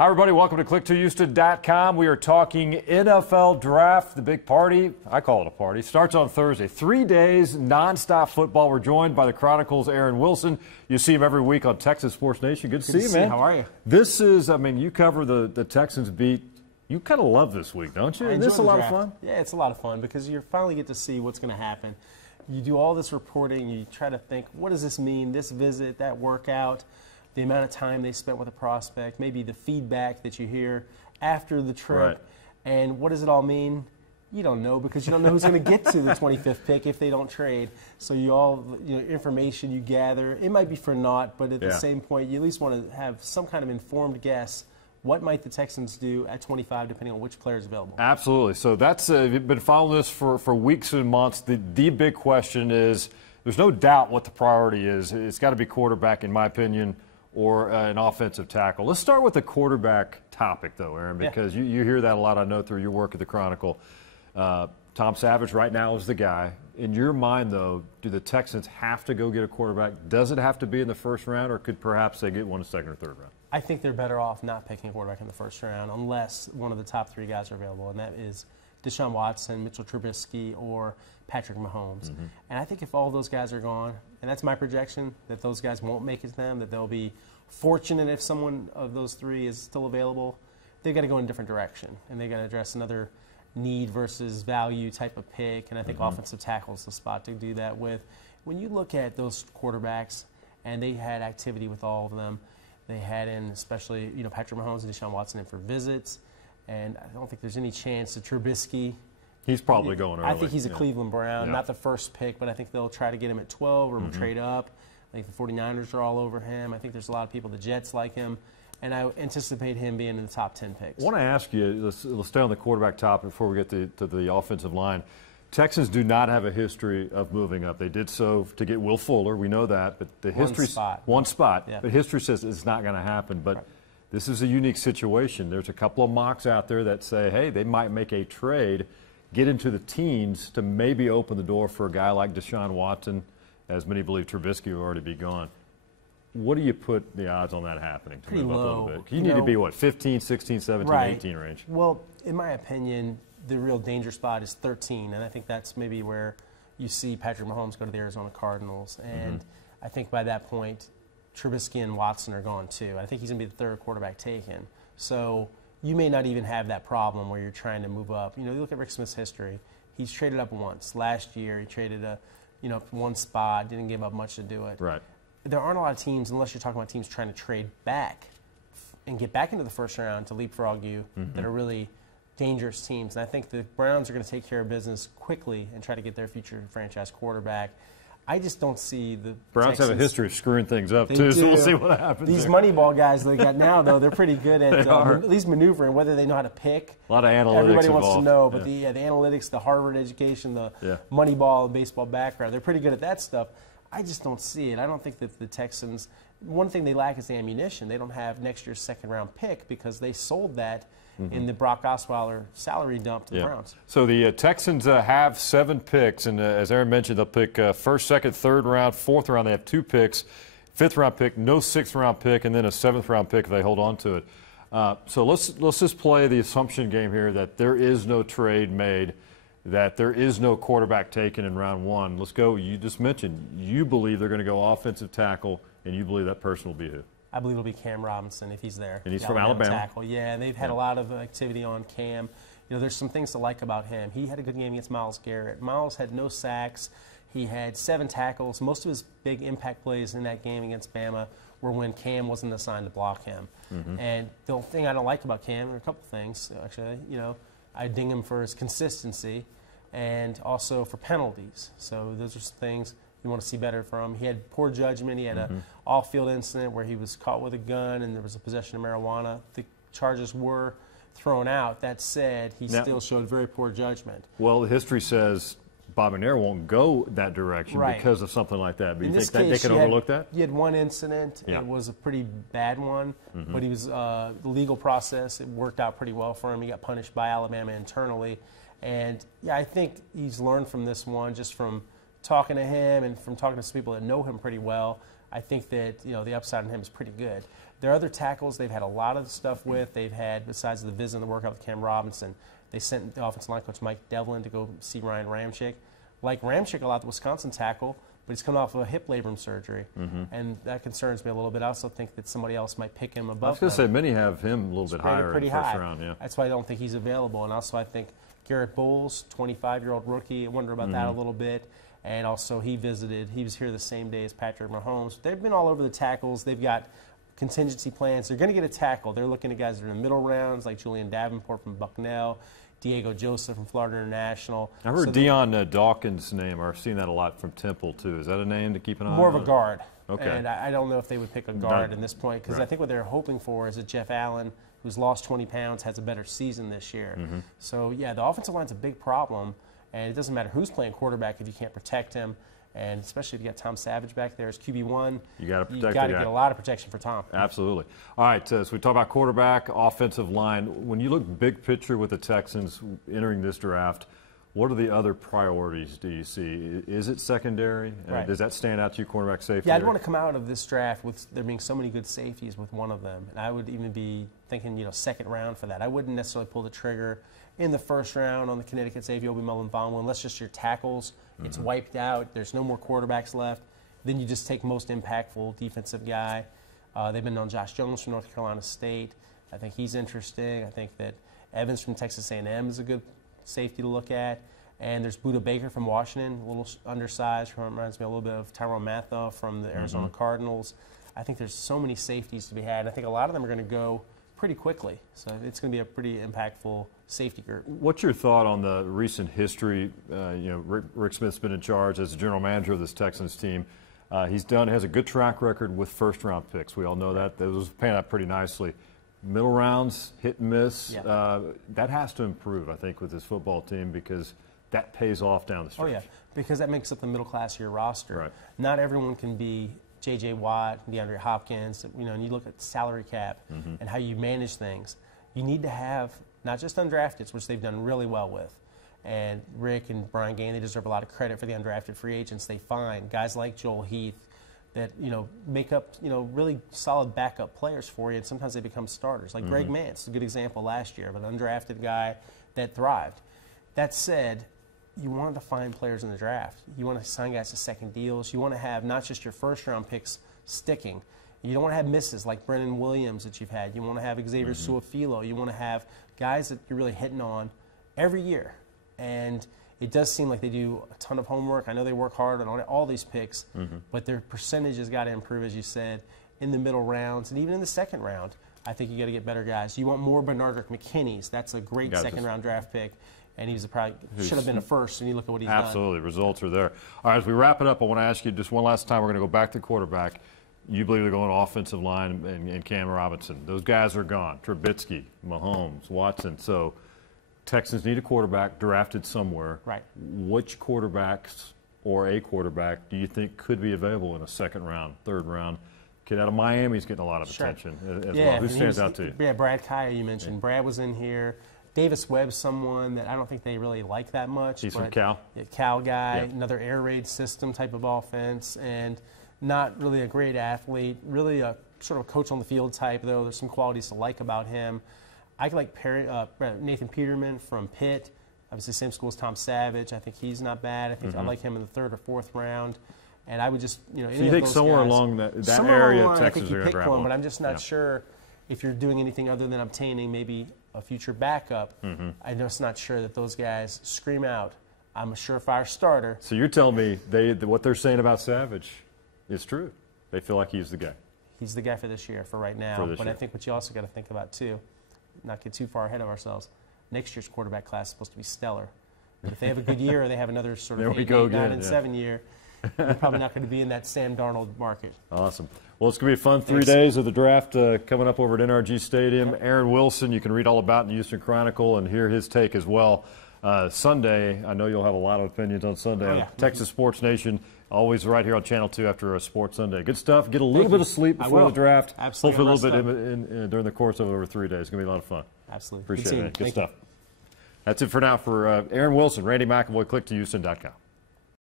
Hi, everybody. Welcome to Click2Houston.com. We are talking NFL Draft, the big party. I call it a party. Starts on Thursday. 3 days, nonstop football. We're joined by the Chronicle's Aaron Wilson. You see him every week on Texas Sports Nation. Good to see you, man. How are you? This is, I mean, you cover the Texans beat. You kind of love this week, don't you? Isn't this a lot of fun? Yeah, it's a lot of fun because you finally get to see what's going to happen. You do all this reporting. You try to think, what does this mean, this visit, that workout, the amount of time they spent with a prospect, maybe the feedback that you hear after the trip. Right. And what does it all mean? You don't know because you don't know who's going to get to the 25th pick if they don't trade. So information you gather, it might be for naught, but at the same point, you at least want to have some kind of informed guess. What might the Texans do at 25, depending on which player is available? Absolutely. So that's you've been following this for weeks and months. The big question is, there's no doubt what the priority is. It's got to be quarterback, in my opinion, or an offensive tackle. Let's start with the quarterback topic, though, Aaron, because you hear that a lot, I know, through your work at the Chronicle. Tom Savage right now is the guy. In your mind, though, do the Texans have to go get a quarterback? Does it have to be in the first round, or could perhaps they get one in the second or third round? I think they're better off not picking a quarterback in the first round unless one of the top three guys are available, and that is Deshaun Watson, Mitchell Trubisky, or Patrick Mahomes. And I think if all those guys are gone, and that's my projection, that those guys won't make it to them, that they'll be fortunate if someone of those three is still available, they've got to go in a different direction, and they've got to address another need versus value type of pick, and I think offensive tackle is the spot to do that with. When you look at those quarterbacks, and they had activity with all of them, they had in, especially, Patrick Mahomes and Deshaun Watson in for visits, and I don't think there's any chance that Trubisky. He's probably going early. I think he's a Cleveland Brown, not the first pick, but I think they'll try to get him at 12 or trade up. I think the 49ers are all over him. I think there's a lot of people, the Jets like him, and I anticipate him being in the top 10 picks. I want to ask you, let's stay on the quarterback topic before we get to the offensive line. Texans do not have a history of moving up. They did so to get Will Fuller. We know that, but the history one spot. Yeah. But history says it's not going to happen. But this is a unique situation. There's a couple of mocks out there that say, hey, they might make a trade, get into the teens to maybe open the door for a guy like Deshaun Watson, as many believe Trubisky will already be gone. What do you put the odds on that happening? Pretty low. Up a little bit? You need to be, what, 15, 16, 17, 18 range? Well, in my opinion, the real danger spot is 13, and I think that's maybe where you see Patrick Mahomes go to the Arizona Cardinals. And I think by that point, Trubisky and Watson are gone too. I think he's going to be the third quarterback taken. So you may not even have that problem where you're trying to move up. You look at Rick Smith's history. He's traded up once. Last year, he traded one spot, didn't give up much to do it. Right. There aren't a lot of teams, unless you're talking about teams trying to trade back and get back into the first round to leapfrog you, that are really dangerous teams. And I think the Browns are going to take care of business quickly and try to get their future franchise quarterback. I just don't see the Browns Texans. have a history of screwing things up, too, so we'll see what happens. These Moneyball guys they got now, though, they're pretty good at least maneuvering, whether they know how to pick. A lot of analytics Everybody wants involved. to know, but the analytics, the Harvard education, the Moneyball, baseball background, they're pretty good at that stuff. I just don't see it. I don't think that the Texans, one thing they lack is the ammunition. They don't have next year's second-round pick because they sold that in the Brock Osweiler salary dump to the Browns. So the Texans have 7 picks, and as Aaron mentioned, they'll pick first, second, third round, fourth round. They have 2 picks, fifth-round pick, no sixth-round pick, and then a seventh-round pick if they hold on to it. So let's just play the assumption game here that there is no trade made, that there is no quarterback taken in round 1. Let's go. You just mentioned you believe they're going to go offensive tackle, and you believe that person will be who? I believe it'll be Cam Robinson if he's there. And he's from Alabama. Tackle. Yeah, and they've had a lot of activity on Cam. There's some things to like about him. He had a good game against Myles Garrett. Myles had no sacks. He had 7 tackles. Most of his big impact plays in that game against Bama were when Cam wasn't assigned to block him. And the only thing I don't like about Cam, there are a couple things, actually. I ding him for his consistency and also for penalties. So those are some things you want to see better from him. He had poor judgment. He had an off-field incident where he was caught with a gun and there was a possession of marijuana. The charges were thrown out. That said, he still showed very poor judgment. Well, the history says Bob McNair won't go that direction because of something like that. But you think that they can overlook that? He had one incident. It was a pretty bad one, but he was the legal process. It worked out pretty well for him. He got punished by Alabama internally. And, I think he's learned from this one just from talking to him and from talking to some people that know him pretty well. I think that the upside on him is pretty good. There are other tackles they've had a lot of stuff with. They've had, besides the visit and the workout with Cam Robinson, they sent the offensive line coach Mike Devlin to go see Ryan Ramczyk. Like Ramczyk a lot, the Wisconsin tackle, but he's coming off of a hip labrum surgery, and that concerns me a little bit. I also think that somebody else might pick him above. I was going to say many have him a little bit higher in the first round. Yeah, that's why I don't think he's available. And also I think Garrett Bowles, 25-year-old rookie. I wonder about that a little bit. And also he was here the same day as Patrick Mahomes. They've been all over the tackles. They've got contingency plans. They're going to get a tackle. They're looking at guys that are in the middle rounds, like Julian Davenport from Bucknell, Diego Joseph from Florida International. I've heard Deion Dawkins' name. I've seen that a lot from Temple, too. Is that a name to keep an eye on? More of a guard. Okay. And I don't know if they would pick a guard at this point, because Right. I think what they're hoping for is that Jeff Allen, who's lost 20 pounds, has a better season this year. So, yeah, the offensive line's a big problem, and it doesn't matter who's playing quarterback if you can't protect him. And especially if you got Tom Savage back there as QB1, you got to protect. You got to get a lot of protection for Tom. Absolutely. All right, so we talk about quarterback, offensive line. When you look big picture with the Texans entering this draft, what are the other priorities do you see? Is it secondary? Right. Does that stand out to you, cornerback safety? Yeah, I'd want to come out of this draft with there being so many good safeties with one of them. And I would even be thinking, second round for that. I wouldn't necessarily pull the trigger in the first round on the Connecticut safety, Obi Mullen-Vonwin, unless just your tackles. It's wiped out. There's no more quarterbacks left. Then you just take most impactful defensive guy. They've been on Josh Jones from North Carolina State. I think he's interesting. I think that Evans from Texas A&M is a good safety to look at. And there's Budda Baker from Washington, a little undersized. Reminds me a little bit of Tyrann Mathieu from the Arizona Cardinals. I think there's so many safeties to be had. I think a lot of them are going to go pretty quickly. So it's going to be a pretty impactful safety group. What's your thought on the recent history? Rick Smith's been in charge as the general manager of this Texans team. Has a good track record with first-round picks. We all know that. Those pan out pretty nicely. Middle rounds, hit and miss. Yeah. That has to improve, I think, with this football team because that pays off down the stretch. Oh, yeah, because that makes up the middle class of your roster. Right. Not everyone can be J.J. Watt, DeAndre Hopkins, and you look at salary cap and how you manage things. You need to have not just undrafteds, which they've done really well with. And Rick and Brian Gaine, they deserve a lot of credit for the undrafted free agents they find. Guys like Joel Heath that, make up, really solid backup players for you, and sometimes they become starters. Like Greg Mance, a good example last year of an undrafted guy that thrived. That said, you want to find players in the draft. You want to sign guys to second deals. You want to have not just your first-round picks sticking. You don't want to have misses like Brennan Williams that you've had. You want to have Xavier Su'a-Filo. You want to have guys that you're really hitting on every year. And it does seem like they do a ton of homework. I know they work hard on all these picks, but their percentage has got to improve, as you said, in the middle rounds and even in the second round. I think you got to get better guys. You want more Bernardrick McKinney's. That's a great second-round draft pick. And should have been a first, and you look at what he's done. Absolutely. Results are there. All right, as we wrap it up, I want to ask you just one last time. We're going to go back to quarterback. You believe they're going offensive line and Cam Robinson. Those guys are gone. Trubisky, Mahomes, Watson. So Texans need a quarterback drafted somewhere. Right. Which quarterbacks or a quarterback do you think could be available in a second round, third round? Kid out of Miami is getting a lot of attention as well. Who stands out to you? Yeah, Brad Kaya you mentioned. Yeah. Brad was in here. Davis Webb's someone that I don't think they really like that much. He's from Cal? Yeah, Cal guy, another air raid system type of offense, and not really a great athlete, really a sort of coach on the field type, though. There's some qualities to like about him. I like Nathan Peterman from Pitt, obviously same school as Tom Savage. I think he's not bad. I think I like him in the third or fourth round. And I would just, so you think somewhere along that area, Texas are going to grab one. But I'm just not sure if you're doing anything other than obtaining maybe a future backup. I'm just not sure that those guys scream out, I'm a surefire starter. So you're telling me what they're saying about Savage is true. They feel like he's the guy. He's the guy for this year, for right now. I think what you also got to think about, too, not get too far ahead of ourselves, next year's quarterback class is supposed to be stellar. But if they have a good year or they have another sort of 8, 9, and 7 year, you're probably not going to be in that Sam Darnold market. Awesome. Well, it's going to be a fun 3 days of the draft coming up over at NRG Stadium. Aaron Wilson, you can read all about in the Houston Chronicle and hear his take as well. Sunday, I know you'll have a lot of opinions on Sunday. Texas Sports Nation, always right here on Channel 2 after a Sports Sunday. Good stuff. Get a little bit of sleep before the draft. Absolutely. Hopefully a little bit during the course of over 3 days. It's going to be a lot of fun. Absolutely. Appreciate it. Good stuff. That's it for now for Aaron Wilson, Randy McIlvoy, click2houston.com.